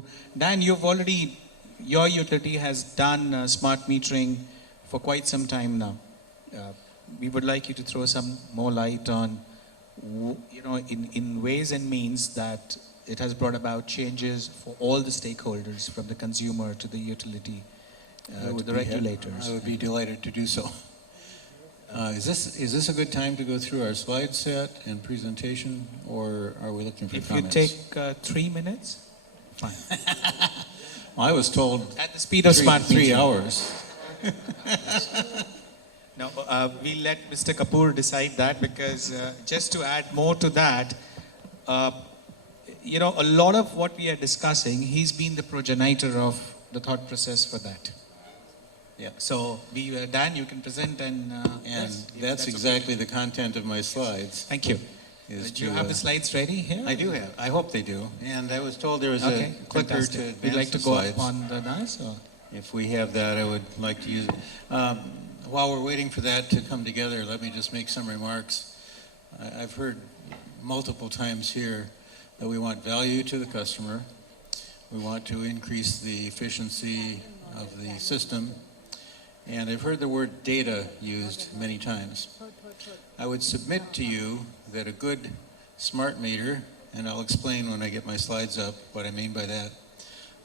Kapoor. Dan, your utility has done smart metering for quite some time now. We would like you to throw some more light on, in ways and means that it has brought about changes for all the stakeholders, from the consumer to the utility, to the regulators. I would be delighted to do so. Is this a good time to go through our slide set and presentation, or are we looking for comments? If you take 3 minutes, fine. Well, I was told at the speed of smart metering. 3 hours. Now, we'll let Mr. Kapoor decide that, because just to add more to that, a lot of what we are discussing, he's been the progenitor of the thought process for that. Yeah. So, Dan, you can present and yes, that's exactly the content of my slides. Thank you. Do you have the slides ready here? I do have. I hope they do. And I was told there was a clicker fantastic. to advance We'd like to the go slides. up on the NAS? Or? If we have that, I would like to use it. While we're waiting for that to come together, let me just make some remarks. I've heard multiple times here that we want value to the customer. We want to increase the efficiency of the system. And I've heard the word data used many times. I would submit to you that a good smart meter, and I'll explain when I get my slides up what I mean by that.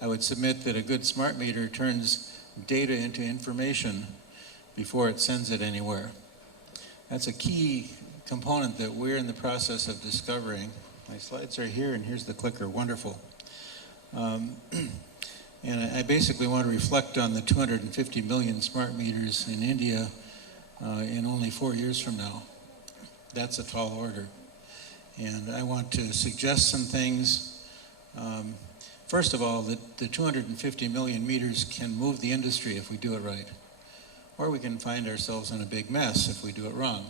I would submit that a good smart meter turns data into information before it sends it anywhere. That's a key component that we're in the process of discovering. My slides are here, and here's the clicker. Wonderful. And I basically want to reflect on the 250 million smart meters in India in only 4 years from now. That's a tall order. And I want to suggest some things. First of all, that the 250 million meters can move the industry if we do it right. Or we can find ourselves in a big mess if we do it wrong.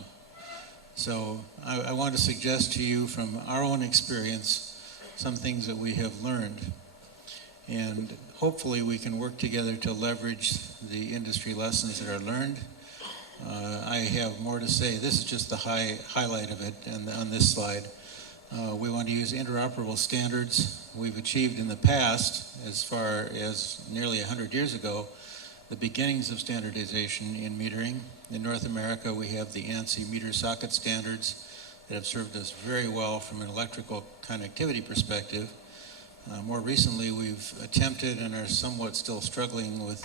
So I want to suggest to you from our own experience some things that we have learned. And hopefully we can work together to leverage the industry lessons that are learned. I have more to say. This is just the highlight of it on this slide. We want to use interoperable standards. We've achieved in the past, as far as nearly 100 years ago, the beginnings of standardization in metering. In North America, we have the ANSI meter socket standards that have served us very well from an electrical connectivity perspective. More recently, we've attempted and are somewhat still struggling with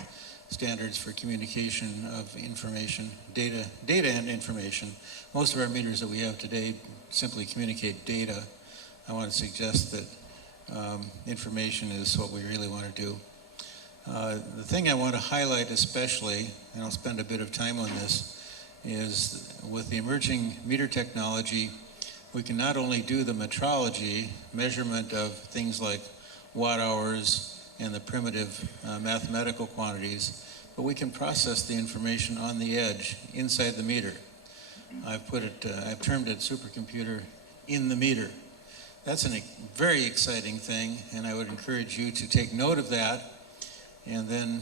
standards for communication of information, data and information. Most of our meters that we have today simply communicate data. I want to suggest that information is what we really want to do. The thing I want to highlight especially, and I'll spend a bit of time on this, is with the emerging meter technology, we can not only do the metrology, measurement of things like watt hours and the primitive mathematical quantities, but we can process the information on the edge, inside the meter. I've termed it supercomputer in the meter. That's a very exciting thing, and I would encourage you to take note of that, and then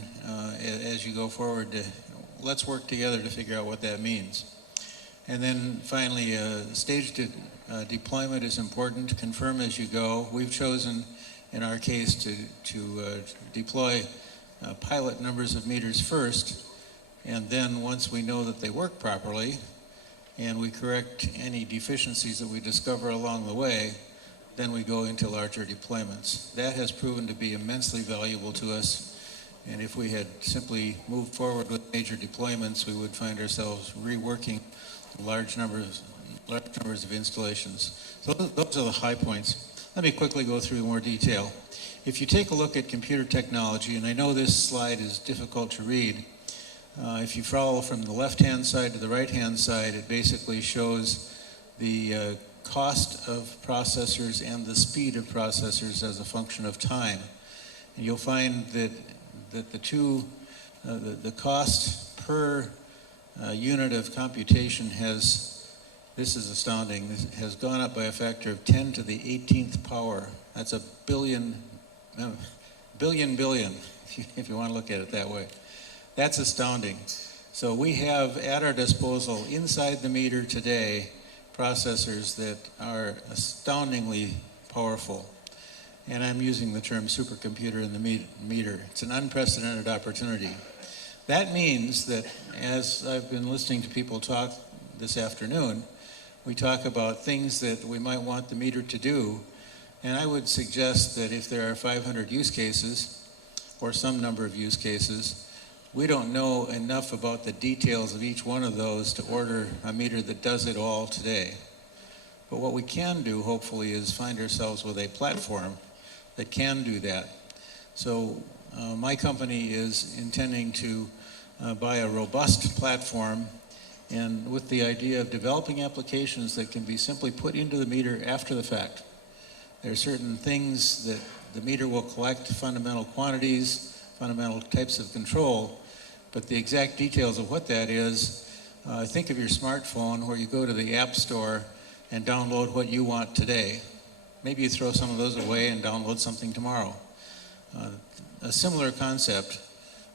as you go forward, let's work together to figure out what that means. And then finally, staged deployment is important. Confirm as you go. We've chosen, in our case, to deploy pilot numbers of meters first, and then once we know that they work properly, and we correct any deficiencies that we discover along the way, then we go into larger deployments. That has proven to be immensely valuable to us, and if we had simply moved forward with major deployments, we would find ourselves reworking large numbers of installations. So those are the high points. Let me quickly go through more detail. If you take a look at computer technology, and I know this slide is difficult to read, if you follow from the left-hand side to the right-hand side, it basically shows the cost of processors and the speed of processors as a function of time. And you'll find that the cost per unit of computation this is astounding, has gone up by a factor of 10 to the 18th power. That's a billion, if you want to look at it that way. That's astounding. So we have at our disposal inside the meter today processors that are astoundingly powerful. and I'm using the term supercomputer in the meter. It's an unprecedented opportunity. That means that as I've been listening to people talk this afternoon, we talk about things that we might want the meter to do, and I would suggest that if there are 500 use cases, or some number of use cases, we don't know enough about the details of each one of those to order a meter that does it all today. But what we can do, hopefully, is find ourselves with a platform that can do that. So my company is intending to buy a robust platform, and with the idea of developing applications that can be simply put into the meter after the fact. There are certain things that the meter will collect, fundamental quantities, fundamental types of control, but the exact details of what that is, think of your smartphone where you go to the App Store and download what you want today. Maybe you throw some of those away and download something tomorrow. A similar concept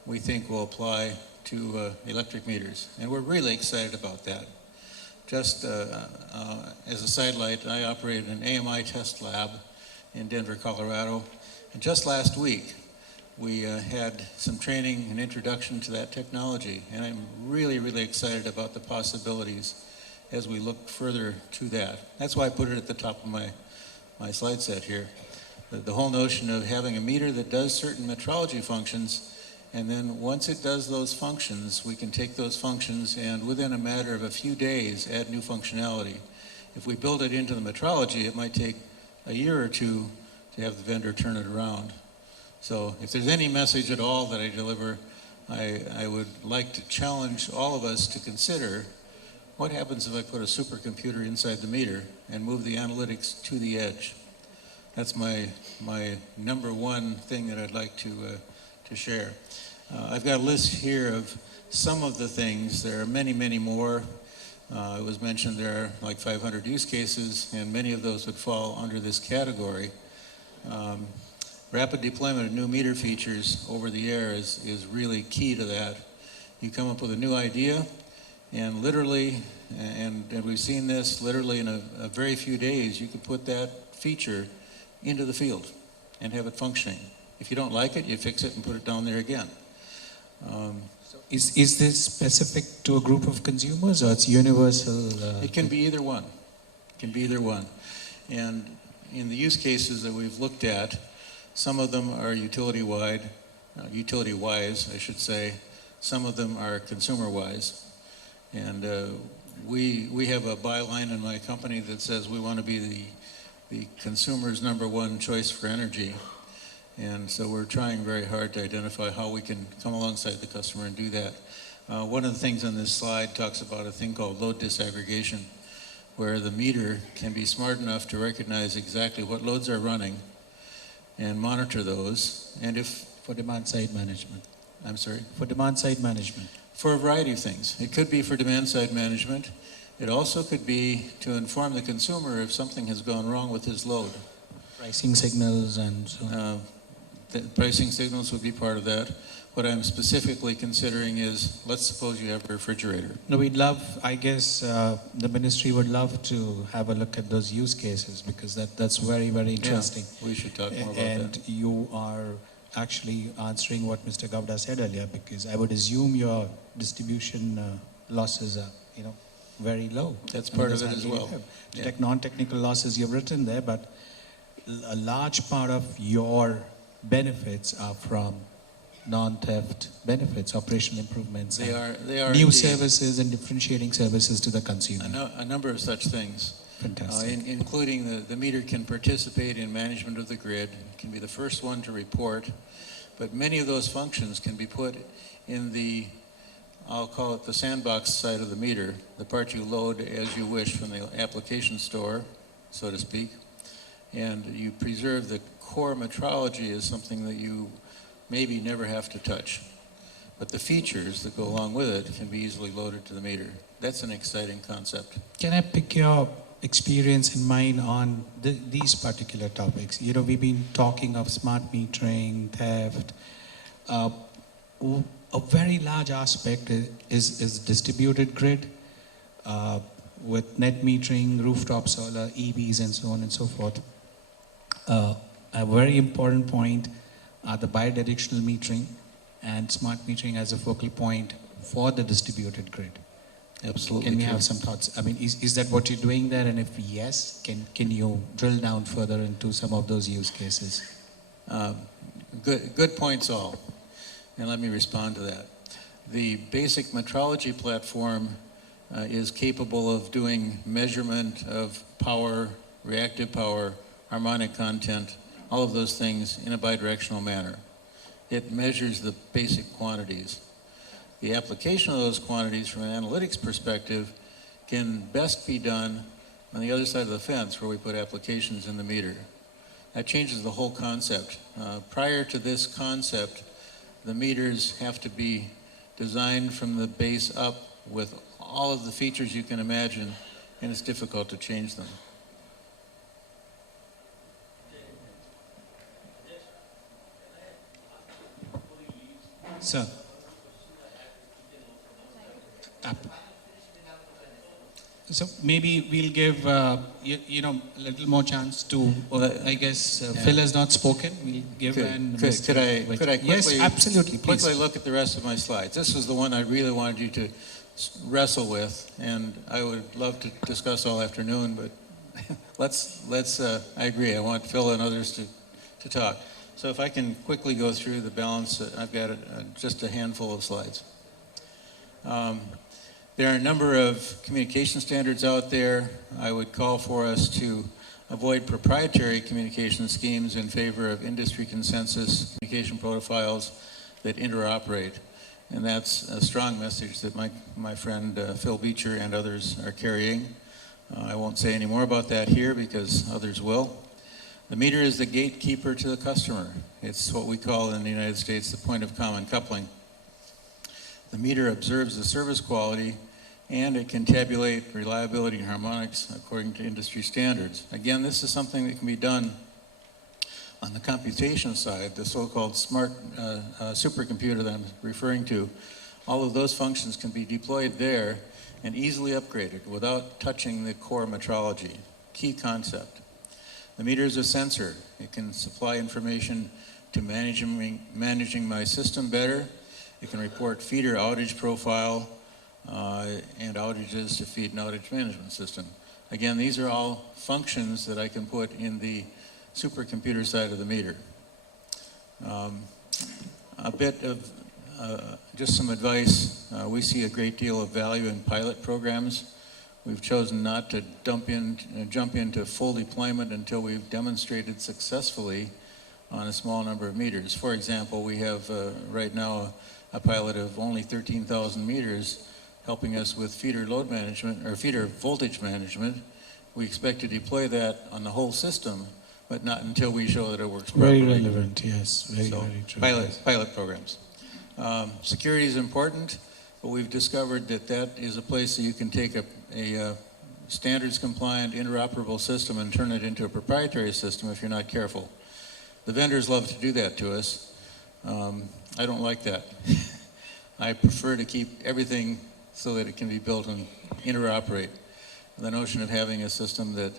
we think will apply to electric meters, and we're really excited about that. Just as a sidelight, I operate an AMI test lab in Denver, Colorado, and just last week we had some training and introduction to that technology, and I'm really, really excited about the possibilities as we look further to that. That's why I put it at the top of my slide set here. The whole notion of having a meter that does certain metrology functions, and then once it does those functions, we can take those functions and within a matter of a few days add new functionality. If we build it into the metrology, it might take a year or two to have the vendor turn it around. So if there's any message at all that I deliver, I would like to challenge all of us to consider what happens if I put a supercomputer inside the meter and move the analytics to the edge. That's my number one thing that I'd like to share. I've got a list here of some of the things. There are many, many more. It was mentioned there are like 500 use cases, and many of those would fall under this category. Rapid deployment of new meter features over the air is really key to that. You come up with a new idea, and literally, and we've seen this, literally in a very few days, you could put that feature into the field and have it functioning. If you don't like it, you fix it and put it down there again. So is this specific to a group of consumers, or it's universal? It can be either one. It can be either one. And in the use cases that we've looked at, some of them are utility-wise, I should say. Some of them are consumer-wise. And we have a byline in my company that says we want to be the consumer's number one choice for energy. And so we're trying very hard to identify how we can come alongside the customer and do that. One of the things on this slide talks about a thing called load disaggregation, where the meter can be smart enough to recognize exactly what loads are running and monitor those. And if For demand-side management. I'm sorry? For demand-side management. For a variety of things. It could be for demand-side management. It also could be to inform the consumer if something has gone wrong with his load. Pricing signals and so on. The pricing signals would be part of that. What I'm specifically considering is, let's suppose you have a refrigerator. No, we'd love, I guess, the ministry would love to have a look at those use cases, because that's very, very interesting. Yeah, we should talk more about and that. you are actually answering what Mr. Gowda said earlier, because I would assume your distribution losses are, very low. That's part of it as well. Yeah. Non-technical losses you've written there, but a large part of your benefits are from non-theft benefits, operational improvements. They are new indeed. services and differentiating services to the consumer. A number of such things. Fantastic. Including the meter can participate in management of the grid, can be the first one to report, but many of those functions can be put in the, I'll call it the sandbox side of the meter, the part you load as you wish from the application store, so to speak, and you preserve the core metrology as something that you maybe never have to touch. But the features that go along with it can be easily loaded to the meter. That's an exciting concept. Can I pick your experience in mind on these particular topics? We've been talking of smart metering, theft. A very large aspect is distributed grid with net metering, rooftop solar, EVs, and so on and so forth. a very important point are the bidirectional metering and smart metering as a focal point for the distributed grid. Absolutely. Can we true. have some thoughts? I mean, is that what you're doing there? And if yes, can you drill down further into some of those use cases? Good points all, and let me respond to that. The basic metrology platform is capable of doing measurement of power, reactive power, harmonic content, all of those things in a bidirectional manner. It measures the basic quantities. The application of those quantities from an analytics perspective can best be done on the other side of the fence where we put applications in the meter. That changes the whole concept. Prior to this concept, the meters have to be designed from the base up with all of the features you can imagine, and it's difficult to change them. Sir. So maybe we'll give a little more chance to. I guess Phil has not spoken. We'll give. Could I quickly? Yes, absolutely. Please. Quickly look at the rest of my slides. This is the one I really wanted you to wrestle with, and I would love to discuss all afternoon. But let's. I agree. I want Phil and others to talk. So if I can quickly go through the balance, I've got just a handful of slides. There are a number of communication standards out there. I would call for us to avoid proprietary communication schemes in favor of industry consensus communication protocols that interoperate. And that's a strong message that my friend Phil Beecher and others are carrying. I won't say any more about that here because others will. The meter is the gatekeeper to the customer. It's what we call in the United States the point of common coupling. The meter observes the service quality, and it can tabulate reliability and harmonics according to industry standards. Again, this is something that can be done on the computation side, the so-called smart supercomputer that I'm referring to. All of those functions can be deployed there and easily upgraded without touching the core metrology. Key concept. The meter is a sensor. It can supply information to managing my system better. It can report feeder outage profile and outages to feed an outage management system. Again, these are all functions that I can put in the supercomputer side of the meter. A bit of just some advice. We see a great deal of value in pilot programs. We've chosen not to jump into full deployment until we've demonstrated successfully on a small number of meters. For example, we have right now a pilot of only 13,000 meters helping us with feeder load management or feeder voltage management. We expect to deploy that on the whole system, but not until we show that it works properly. Very relevant, yes. Very true. Pilot programs. Security is important, but we've discovered that is a place that you can take a standards compliant interoperable system and turn it into a proprietary system if you're not careful. The vendors love to do that to us. I don't like that. I prefer to keep everything so that it can be built and interoperate. The notion of having a system that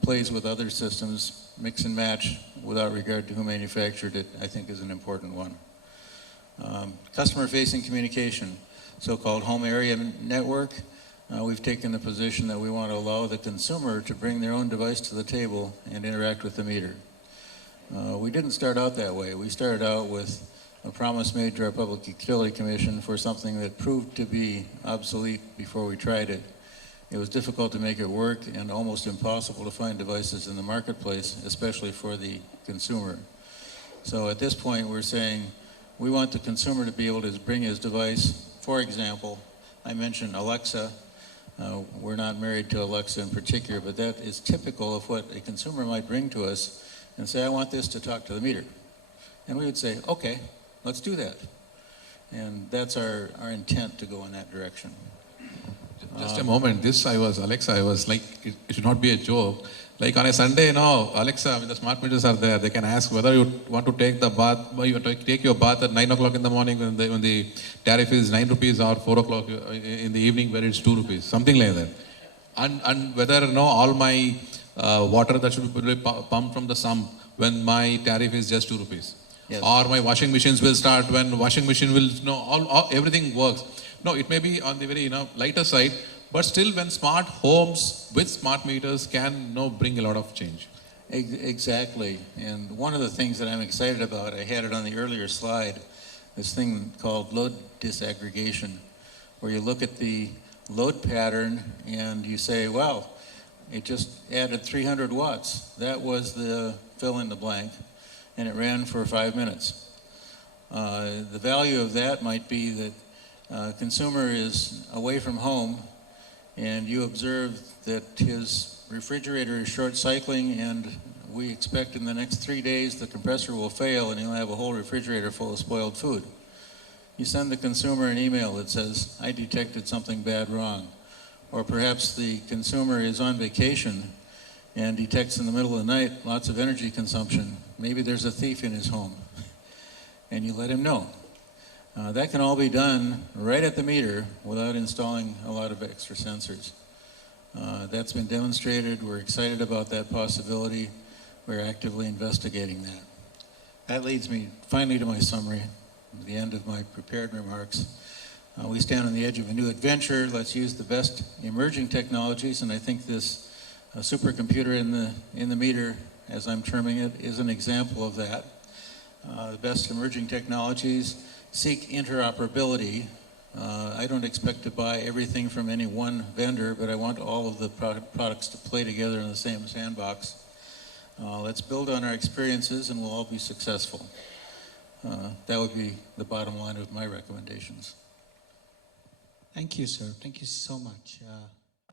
plays with other systems, mix and match without regard to who manufactured it, I think is an important one. Customer-facing communication, so-called home area network. We've taken the position that we want to allow the consumer to bring their own device to the table and interact with the meter. We didn't start out that way. We started out with a promise made to our Public Utility Commission for something that proved to be obsolete before we tried it. It was difficult to make it work and almost impossible to find devices in the marketplace, especially for the consumer. So at this point, we're saying we want the consumer to be able to bring his device. For example, I mentioned Alexa. We're not married to Alexa in particular, but that is typical of what a consumer might bring to us and say, I want this to talk to the meter. And we would say, okay, let's do that. And that's our intent to go in that direction. Just a moment. Alexa, I was like, it should not be a joke. Like on a Sunday, Alexa, when the smart meters are there, they can ask whether you want to take the bath, you want to take your bath at 9 o'clock in the morning when the tariff is 9 rupees or 4 o'clock in the evening where it's 2 rupees, something like that. And whether all my water that should be pumped from the sump when my tariff is just 2 rupees. Yes. Or my washing machines will start when washing machine will, everything works. No, it may be on the very, lighter side, but still when smart homes with smart meters can, bring a lot of change. Exactly. And one of the things that I'm excited about, I had it on the earlier slide, this thing called load disaggregation, where you look at the load pattern and you say, well, it just added 300 watts. That was the fill in the blank, and it ran for 5 minutes. The value of that might be that a consumer is away from home and you observe that his refrigerator is short cycling and we expect in the next 3 days the compressor will fail and he'll have a whole refrigerator full of spoiled food. You send the consumer an email that says, I detected something bad wrong. Or perhaps the consumer is on vacation and detects in the middle of the night lots of energy consumption. Maybe there's a thief in his home. And you let him know. That can all be done right at the meter without installing a lot of extra sensors. That's been demonstrated. We're excited about that possibility. We're actively investigating that. That leads me finally to my summary, the end of my prepared remarks. We stand on the edge of a new adventure. Let's use the best emerging technologies, and I think this supercomputer in the meter, as I'm terming it, is an example of that. The best emerging technologies seek interoperability. I don't expect to buy everything from any one vendor, but I want all of the products to play together in the same sandbox. Let's build on our experiences and we'll all be successful. That would be the bottom line of my recommendations. Thank you, sir. Thank you so much.